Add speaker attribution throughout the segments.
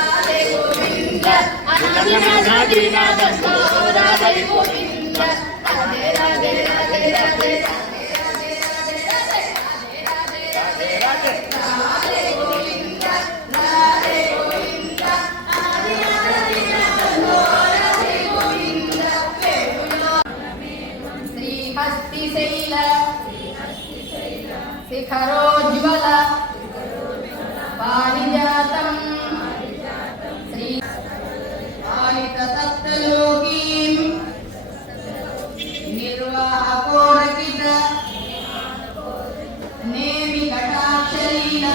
Speaker 1: Radhe Govinda, Radhe Govinda, Radhe Govinda. పారిజాతం శ్రీ పాలిత సప్తలోకీ నిర్వాహకోరకిత. నేమి కటాక్షలీనా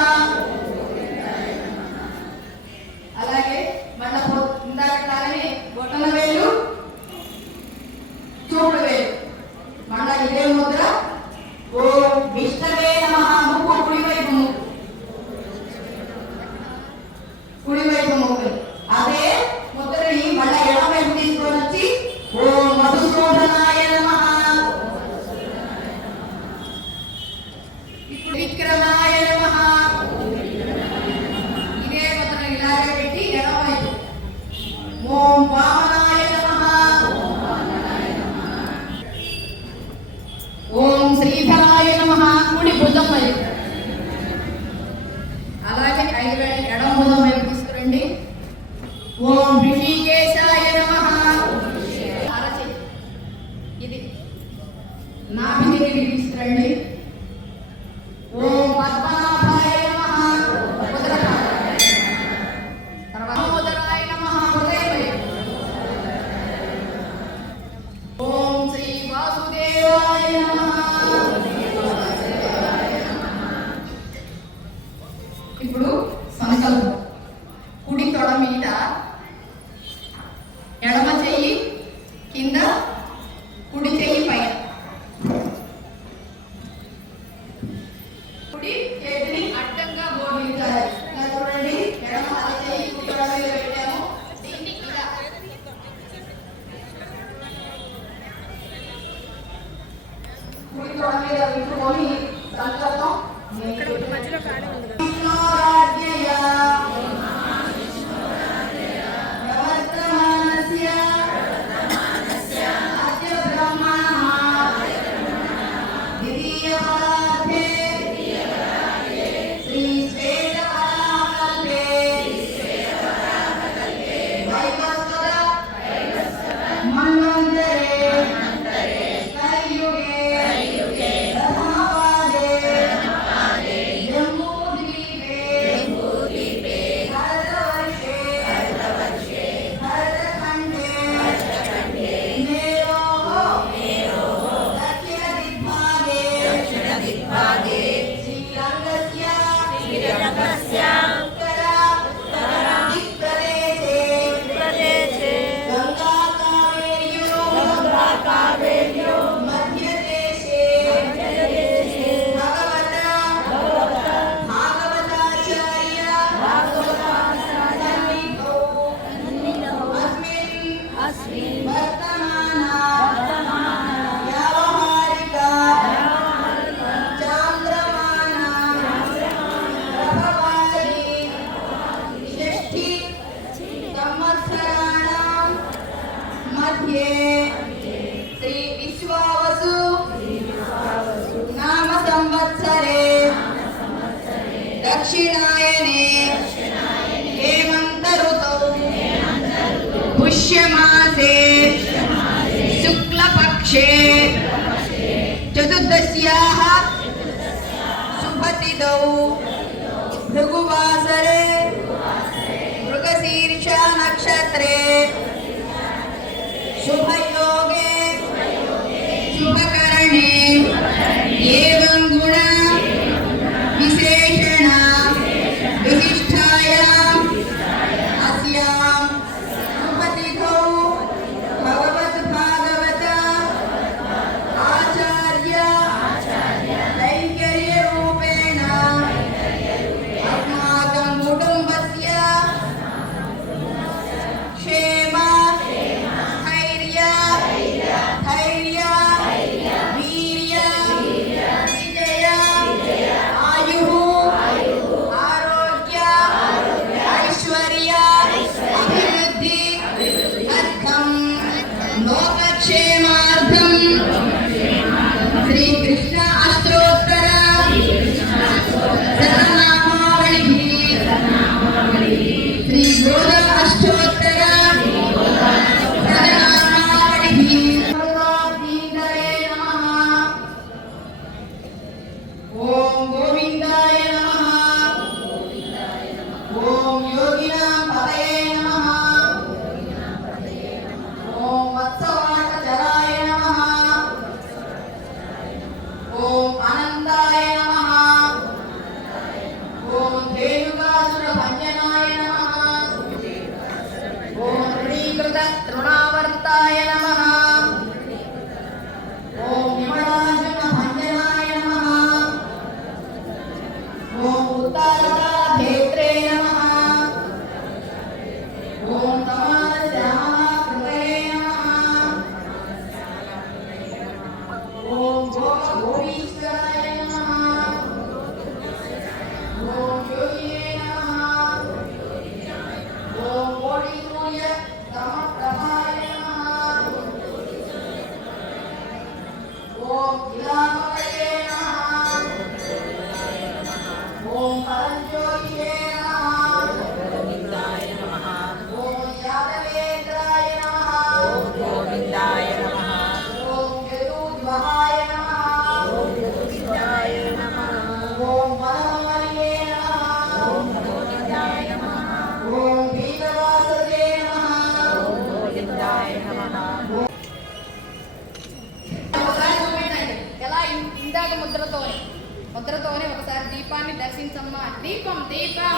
Speaker 1: ముద్రతోనే ఒకసారి దీపాన్ని దర్శించమ్మా. దీపం దీపం.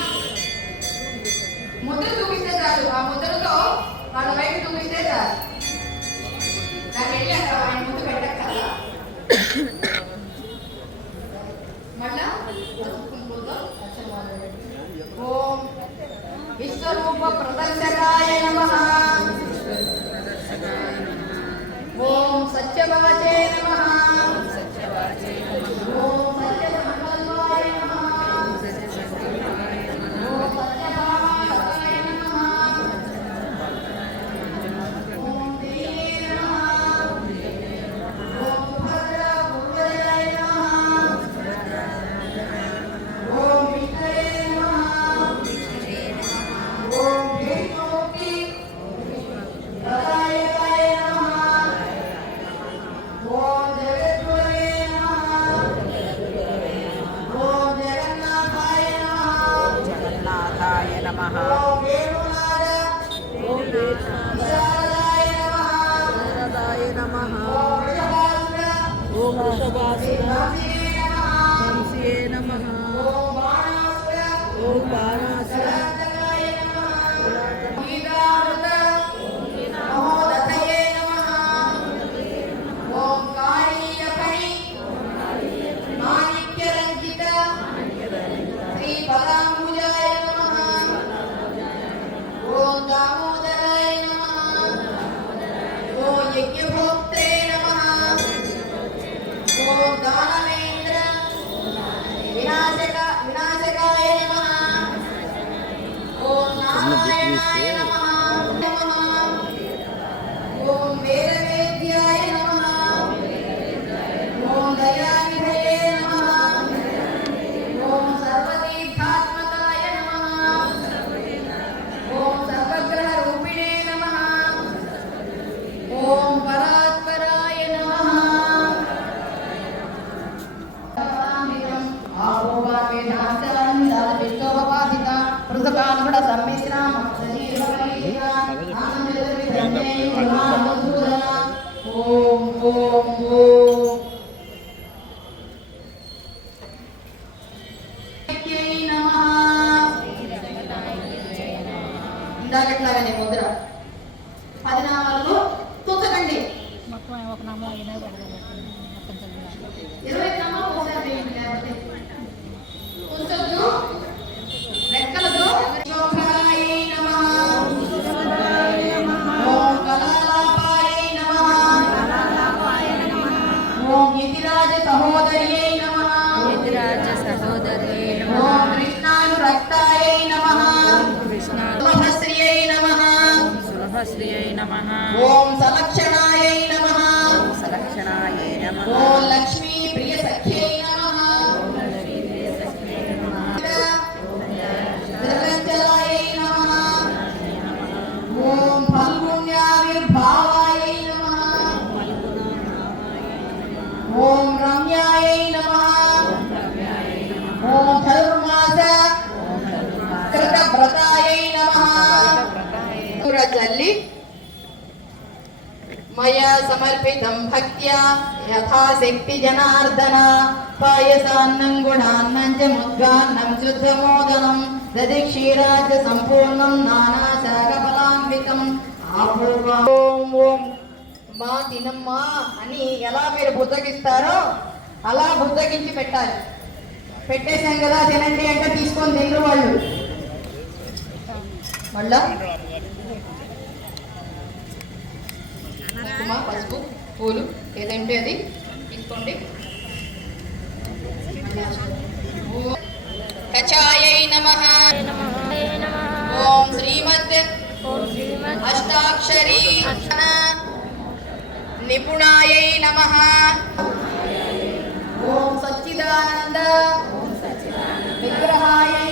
Speaker 1: ముద్ర చూపిస్తే చాలు. ఆ ముద్రతో వాళ్ళ వైపు చూపిస్తే చాలు. దాన్ని వెళ్ళి ఆయన ముందు పెట్టక విశ్వరూప ప్రదర్శకాయ నమ. ఓం సత్యవాచే నమ. Thank you, Mom. తగలట్లాగానే ముద్ర मया समर्पितं भक्त्या यथाशक्ति जनार्दन पायसान्नं गुणान्नं च मुद्गान्नं शुद्धमोदनं। दधिक्षीराज सम्पूर्णं నానాశాకఫలాన్వితం అపూర్వం ఓం ఓం। మా తినమ్మా అని ఎలా మీరు బుద్ధగిస్తారో అలా బుద్ధగించి పెట్టాలి. పెట్టేశాం కదా తినండి అంటే తీసుకొని తినరు వాళ్ళు. మళ్ళా? కుంకుమ పసుపు పూలు ఏదంటే అది. తీసుకోండి అష్టాక్షరీ. నిపుణాయై నమ. ఓం విగ్రహాయ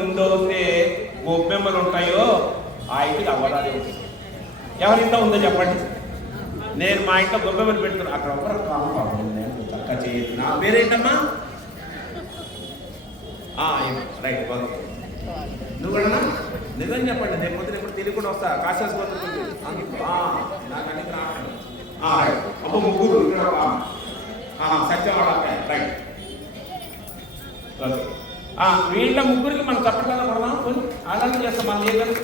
Speaker 1: ముందు
Speaker 2: ఉండే గొబ్బెమ్మలు ఉంటాయో ఆ ఇంటికి ఆ గోదాదేవి ఉంటుంది. ఎవరింట్లో ఉందో చెప్పండి. నేను మా ఇంట్లో గొబ్బెమ్మలు పెడుతున్నా. అక్కడ ఒకరు కావాలి నేను చక్క చేయదు నా పేరేంటమ్మా? రైట్ ఓకే నువ్వు కూడా నిజం చెప్పండి. నేను పొద్దున ఇప్పుడు తెలియకుండా వస్తా. కాశాస్ పోతుంది నాకు అన్ని ముగ్గురు సత్యవాడ రైట్. ఓకే. వీళ్ళ ముగ్గురికి మనం తప్పకుండా పడదాం. కొన్ని ఆనందం చేస్తాం మనం చేయగలం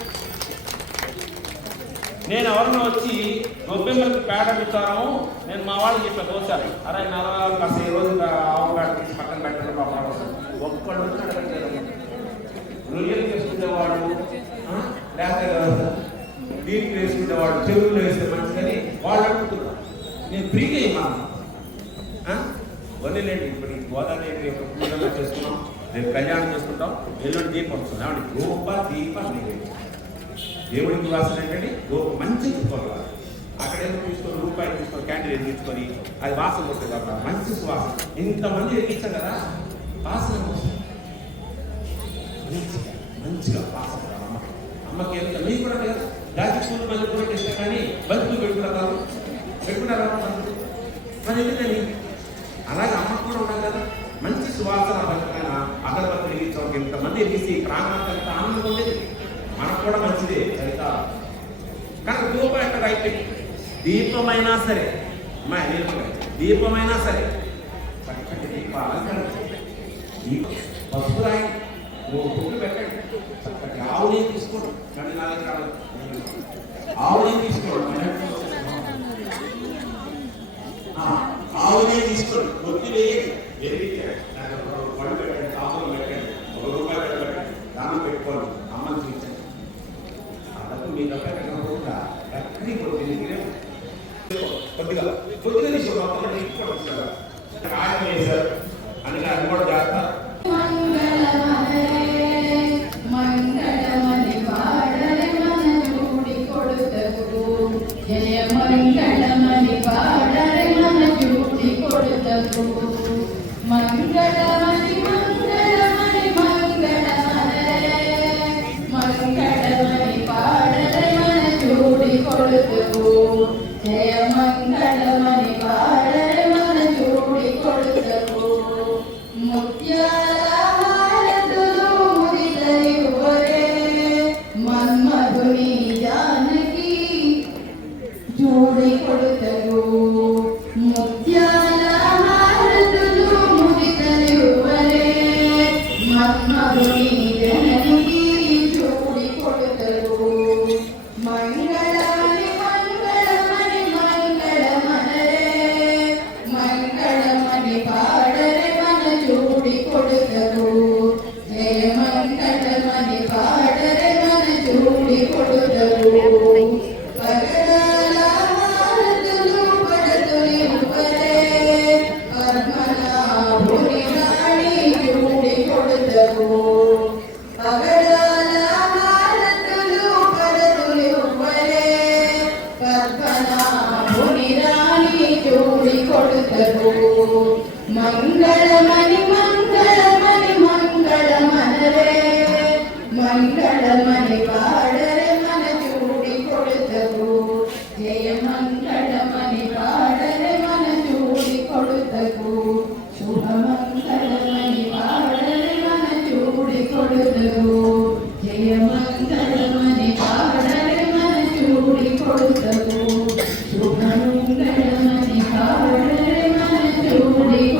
Speaker 2: నేను ఎవరినో వచ్చి నొబ్బెంబర్కి పేడ ఇచ్చాను నేను మా వాళ్ళకి చెప్పాను ఒకసారి అరే నలభై కాస్త ఈ రోజు ఆవు పేడ తీసి పక్కన పెట్టండి పాపం ఒక్కడు రొయ్యలు వేసుకునేవాడు లేకపోతే దీనికి వేసుకునేవాడు చెరువులు వేస్తే మంచిదని వాళ్ళు అనుకుంటున్నారు. నేను ఫ్రీగా ఇవ్వాలి వదిలేండి ఇప్పుడు గోదావరి యొక్క పూజలు చేసుకున్నాం. రేపు కళ్యాణం చేసుకుంటాం. ఎల్లుండి దీపం వస్తుంది. కాబట్టి గోప దీప నైవేద్యం దేవుడికి వాసన ఏంటంటే గోప మంచి తీసుకోవాలి అక్కడ ఏదో తీసుకొని రూపాయలు తీసుకొని క్యాండిల్ ఎదిగించుకొని అది వాసన వస్తుంది కదా మంచి సువాసన. ఇంతమంది ఎదిగించాం కదా వాసన మంచిగా మంచిగా వాసన అమ్మకి ఎంత మీకు కూడా కదా దాచి పూలు మళ్ళీ కూడా చేస్తే కానీ బంతులు పెట్టుకుంటారు పెట్టుకుంటారా బంతులు? మరి ఎందుకని అలాగే అమ్మకు కూడా ఉండాలి కదా. మంచి సువాసన భరితమైన అగరబత్తులు వెలిగించాం ఇంతమంది వెలిగిసి ప్రాణానికి ఎంత ఆనందం ఉండేది మనకు కూడా మంచిదే ఫలిత కానీ ధూపం ఎక్కడ అయిపోయింది? దీపమైనా సరే అమ్మా దీపం దీపమైనా సరే. చక్కటి దీపాలు పసుపు రాయి ఓ పుట్లు పెట్టండి. చక్కటి ఆవు నెయ్యి తీసుకోండి. కానీ నాలుగు కాదు రాదు. ఆవు నెయ్యి తీసుకోండి. ఆ, ఆవు నెయ్యి తీసుకోండి. ఒత్తి వేయండి. వెలిగించండి దానికి ఒక పళ్ళు పెట్టండి తాములు పెట్టండి ఒక రూపాయి పెట్టండి దానం పెట్టుకోండి అమ్మని చూపించండి అదకు మీ దగ్గర ఎక్కడ పోకుండా ఎక్కడికి పోతుంది కొద్దిగా కొద్దిగా తీసుకోండి ఒక్కటి తీసుకోండి. కారం వేశారు అందుకే అది కూడా చేస్తా
Speaker 1: మంగళమని పాడని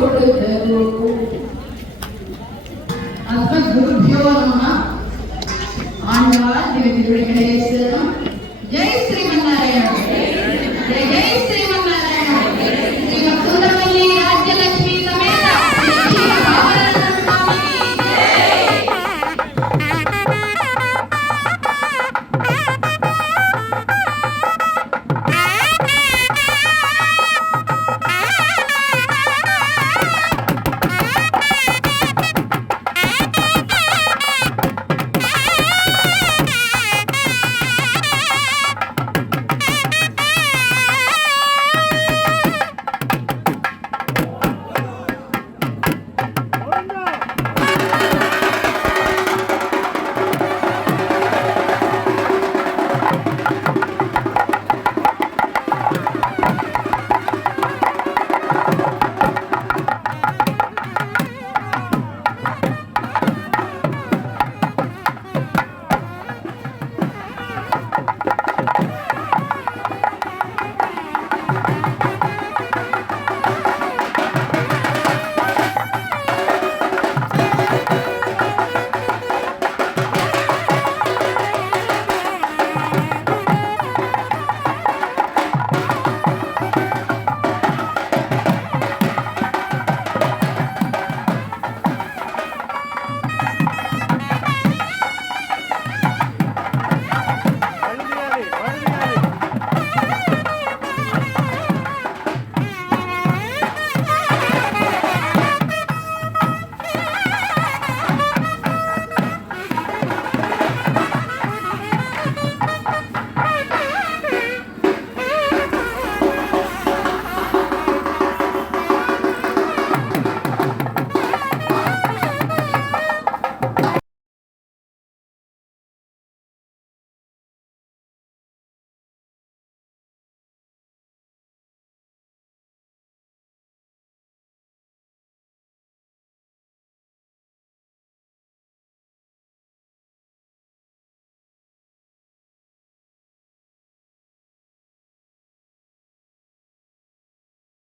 Speaker 1: చూడి కొడుతకు అస్మద్గురుభ్యో నమః